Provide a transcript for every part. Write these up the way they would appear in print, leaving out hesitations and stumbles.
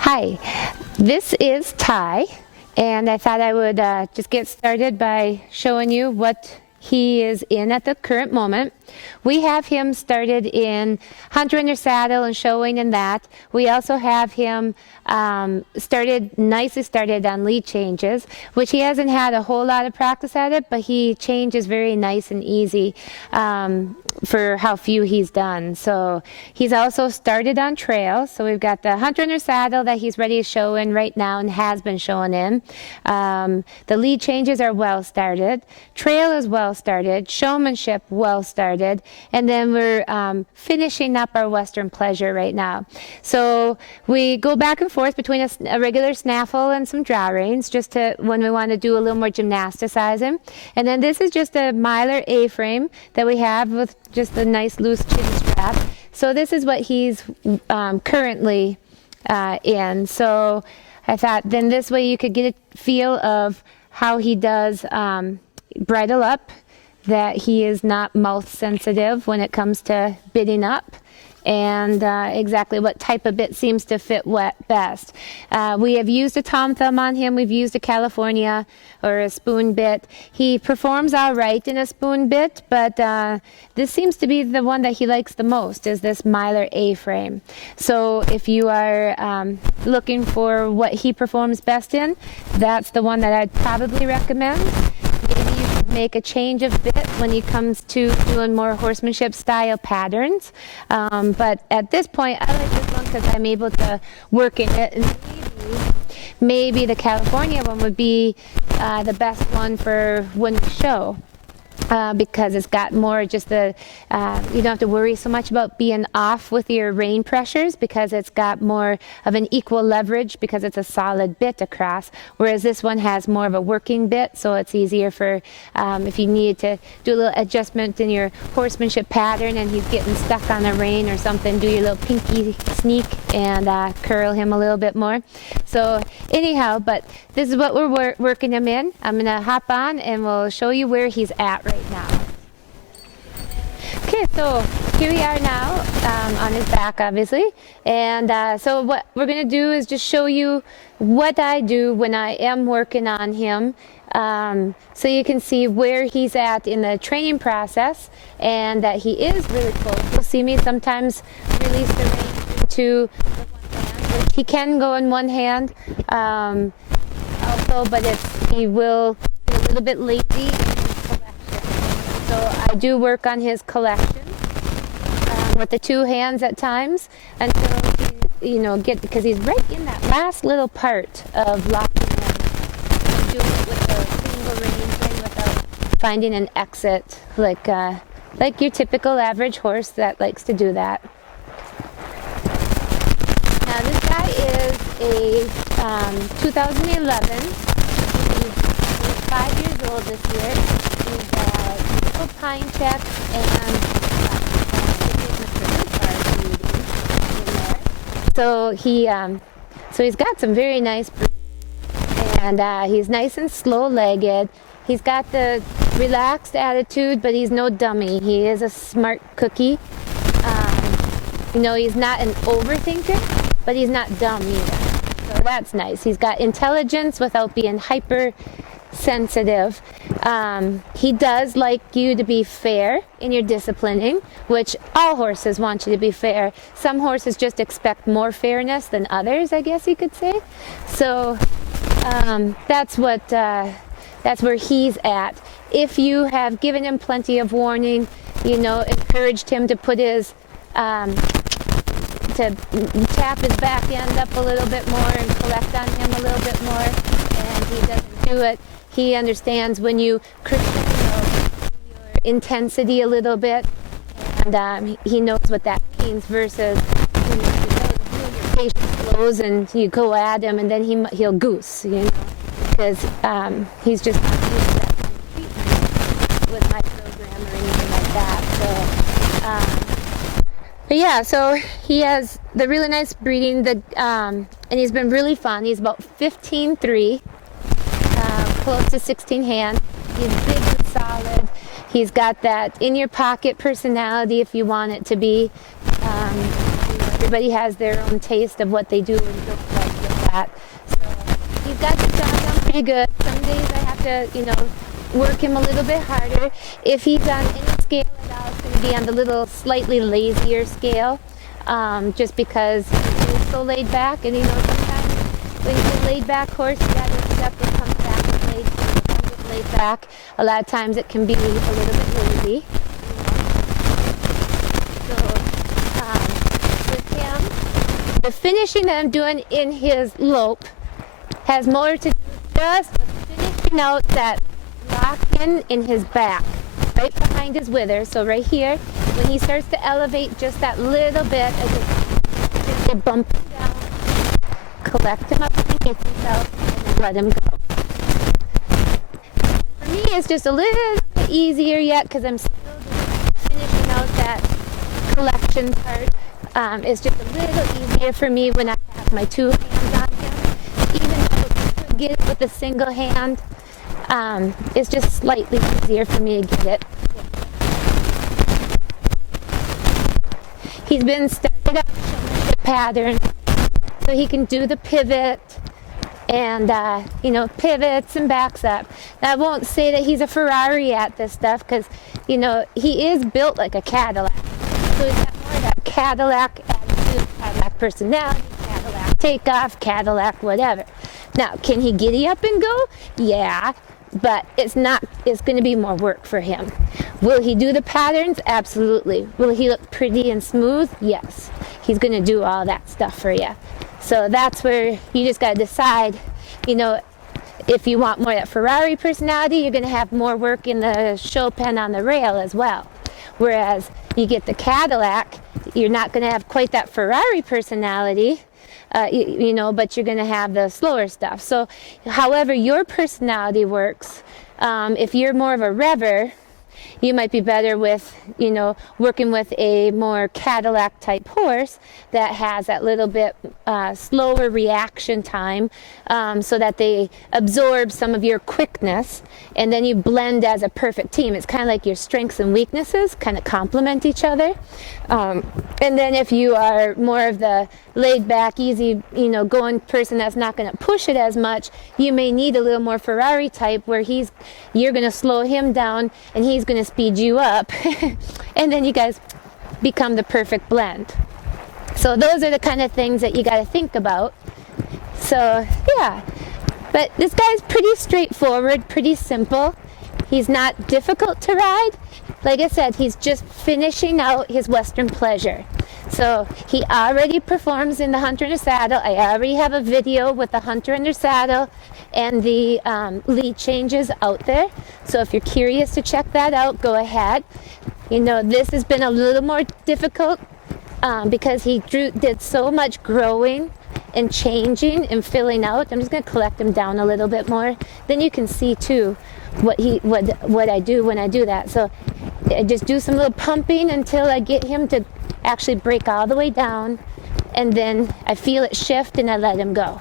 Hi, this is Ty, and I thought I would just get started by showing you what he is in at the current moment. We have him started in hunter under saddle and showing in that. We also have him nicely started on lead changes, which he hasn't had a whole lot of practice at it, but he changes very nice and easy for how few he's done. So he's also started on trail. So we've got the hunter under saddle that he's ready to show in right now and has been showing in. The lead changes are well started. Trail is well started. Showmanship well started. And then we're finishing up our Western Pleasure right now. So we go back and forth between a regular snaffle and some draw reins just to when we want to do a little more gymnasticizing. And then this is just a miler A-frame that we have with just a nice loose chin strap. So this is what he's currently in. So I thought then this way you could get a feel of how he does bridle up, that he is not mouth sensitive when it comes to bitting up, and exactly what type of bit seems to fit best. We have used a Tom Thumb on him. We've used a California or a spoon bit. He performs all right in a spoon bit, but this seems to be the one that he likes the most, is this miler A-frame. So if you are looking for what he performs best in, that's the one that I'd probably recommend. Maybe you could make a change of bit when it comes to doing more horsemanship style patterns. But at this point, I like this one because I'm able to work in it. And maybe the California one would be the best one for when we show. Because it's got more just the, you don't have to worry so much about being off with your rein pressures because it's got more of an equal leverage because it's a solid bit across, whereas this one has more of a working bit, so it's easier for if you need to do a little adjustment in your horsemanship pattern and he's getting stuck on a rein or something, do your little pinky sneak and curl him a little bit more. So anyhow, but this is what we're working him in. I'm going to hop on and we'll show you where he's at right now. Okay, so here we are now on his back, obviously, and so what we're going to do is just show you what I do when I am working on him, so you can see where he's at in the training process and that he is really close. You'll see me sometimes release the rein into the one hand, which he can go in one hand also, but he will be a little bit lazy. So I do work on his collection with the two hands at times until he, because he's right in that last little part of locking in. I'm doing it with a single rein thing without finding an exit, like your typical average horse that likes to do that. Now this guy is a 2011. He's 5 years old this year. Pine Chex and so he's got some very nice breeds, and he's nice and slow-legged. He's got the relaxed attitude, but he's no dummy. He is a smart cookie. He's not an overthinker, but he's not dumb either. So that's nice. He's got intelligence without being hyper sensitive. He does like you to be fair in your disciplining, which all horses want you to be fair. Some horses just expect more fairness than others, I guess you could say. So that's where he's at. If you have given him plenty of warning, encouraged him to put his to tap his back end up a little bit more and collect on him a little bit more, and he doesn't do it. He understands when you curtail your intensity a little bit, and he knows what that means versus when your patience slows and you go at him and then he'll goose, because he's just not used to that treatment with my program or anything like that. But yeah, so he has the really nice breeding, and he's been really fun. He's about 15.3. Close to 16 hand. He's big and solid. He's got that in your pocket personality if you want it to be. Everybody has their own taste of what they do and don't like. that. So he's got the job done pretty good. Some days I have to, you know, work him a little bit harder. If he's on any scale at all, it's going to be on the little slightly lazier scale, just because he's so laid back. And you know, sometimes when he's a laid back horse, you got to step and come back and laid back. A lot of times it can be a little bit lazy. So with him, the finishing that I'm doing in his lope has more to do with just finishing out that lock in his back, right behind his wither. So right here, when he starts to elevate just that little bit, I just bump him down, collect him up underneath himself, and then let him go. For me, it's just a little bit easier yet because I'm still finishing out that collection part. It's just a little easier for me when I have my two hands on him. Even though I could get it with a single hand, it's just slightly easier for me to get it. He's been started on showmanship pattern, so he can do the pivot and you know, pivots and backs up. Now, I won't say that he's a Ferrari at this stuff because, you know, he is built like a Cadillac. So he's got more of that Cadillac attitude, Cadillac personality, Cadillac takeoff, Cadillac whatever. Now, can he giddy up and go? Yeah. But it's going to be more work for him. Will he do the patterns? Absolutely. Will he look pretty and smooth? Yes. He's going to do all that stuff for you. So that's where you just got to decide, you know, if you want more of that Ferrari personality, you're going to have more work in the show pen on the rail as well. Whereas you get the Cadillac, you're not going to have quite that Ferrari personality. You know, but you're going to have the slower stuff. So however your personality works, if you're more of a rever, you might be better with, you know, working with a more Cadillac type horse that has that little bit slower reaction time, so that they absorb some of your quickness, and then you blend as a perfect team. It's kind of like your strengths and weaknesses kind of complement each other. And then if you are more of the laid back, easy, you know, going person that's not going to push it as much, you may need a little more Ferrari type where you're going to slow him down and he's going to speed you up. And then you guys become the perfect blend. So those are the kind of things that you got to think about. So yeah, but this guy's pretty straightforward, pretty simple. He's not difficult to ride. Like I said, he's just finishing out his Western pleasure. So he already performs in the hunter in the saddle. I already have a video with the hunter in the saddle and the lead changes out there. So if you're curious to check that out, go ahead. You know, this has been a little more difficult because he did so much growing and changing and filling out. I'm just going to collect him down a little bit more. Then you can see too what I do when I do that. So I just do some little pumping until I get him to actually break all the way down, and then I feel it shift and I let him go.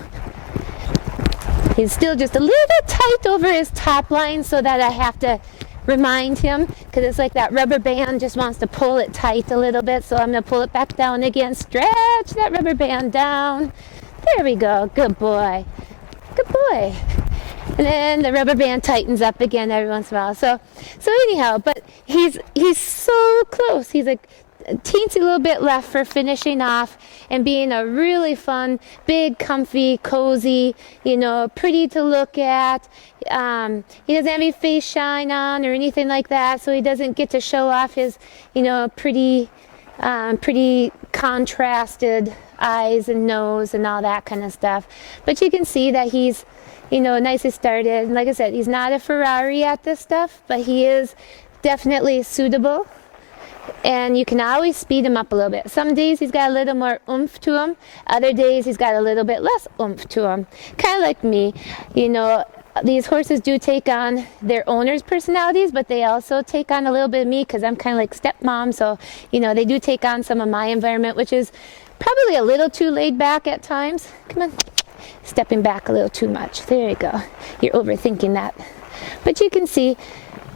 He's still just a little tight over his top line, so that I have to remind him, because it's like that rubber band just wants to pull it tight a little bit. So I'm going to pull it back down again, stretch that rubber band down. There we go. Good boy. Good boy. And then the rubber band tightens up again every once in a while. So anyhow, but he's so close. He's like a teensy little bit left for finishing off and being a really fun, big, comfy, cozy, you know, pretty to look at. He doesn't have any face shine on or anything like that, so he doesn't get to show off his, you know, pretty contrasted eyes and nose and all that kind of stuff. But you can see that he's, you know, nicely started. And like I said, he's not a Ferrari at this stuff, but he is definitely suitable. And you can always speed him up a little bit. Some days he's got a little more oomph to him. Other days he's got a little bit less oomph to him. Kind of like me. You know, these horses do take on their owners' personalities, but they also take on a little bit of me, because I'm kind of like stepmom. So, you know, they do take on some of my environment, which is probably a little too laid back at times. Come on. Stepping back a little too much. There you go. You're overthinking that. But you can see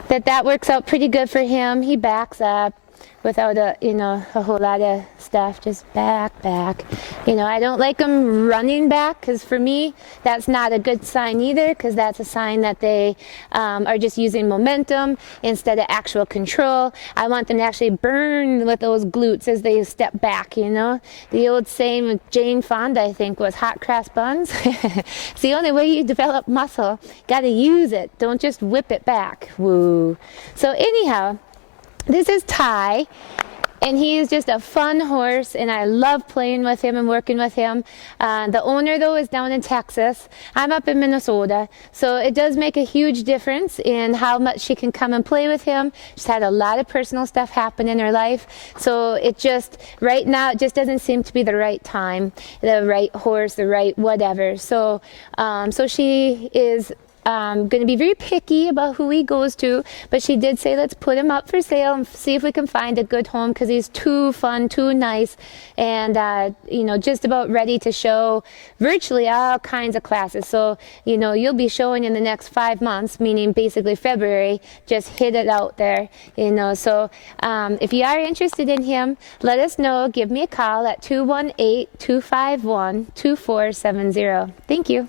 that works out pretty good for him. He backs up. without a, you know, a whole lot of stuff. Just back. You know, I don't like them running back, because for me, that's not a good sign either, because that's a sign that they are just using momentum instead of actual control. I want them to actually burn with those glutes as they step back, you know. The old saying with Jane Fonda, I think, was hot cross buns. It's the only way you develop muscle. Got to use it. Don't just whip it back. Woo. So anyhow, this is Ty, and he is just a fun horse, and I love playing with him and working with him. The owner, though, is down in Texas. I'm up in Minnesota, so it does make a huge difference in how much she can come and play with him. She's had a lot of personal stuff happen in her life, so it just, right now, it just doesn't seem to be the right time, the right horse, the right whatever. So, so she is going to be very picky about who he goes to, but she did say let's put him up for sale and see if we can find a good home, because he's too fun, too nice, and you know, just about ready to show virtually all kinds of classes. So, you know, you'll be showing in the next 5 months, meaning basically February. Just hit it out there, you know. So if you are interested in him, let us know. Give me a call at 218-251-2470. Thank you.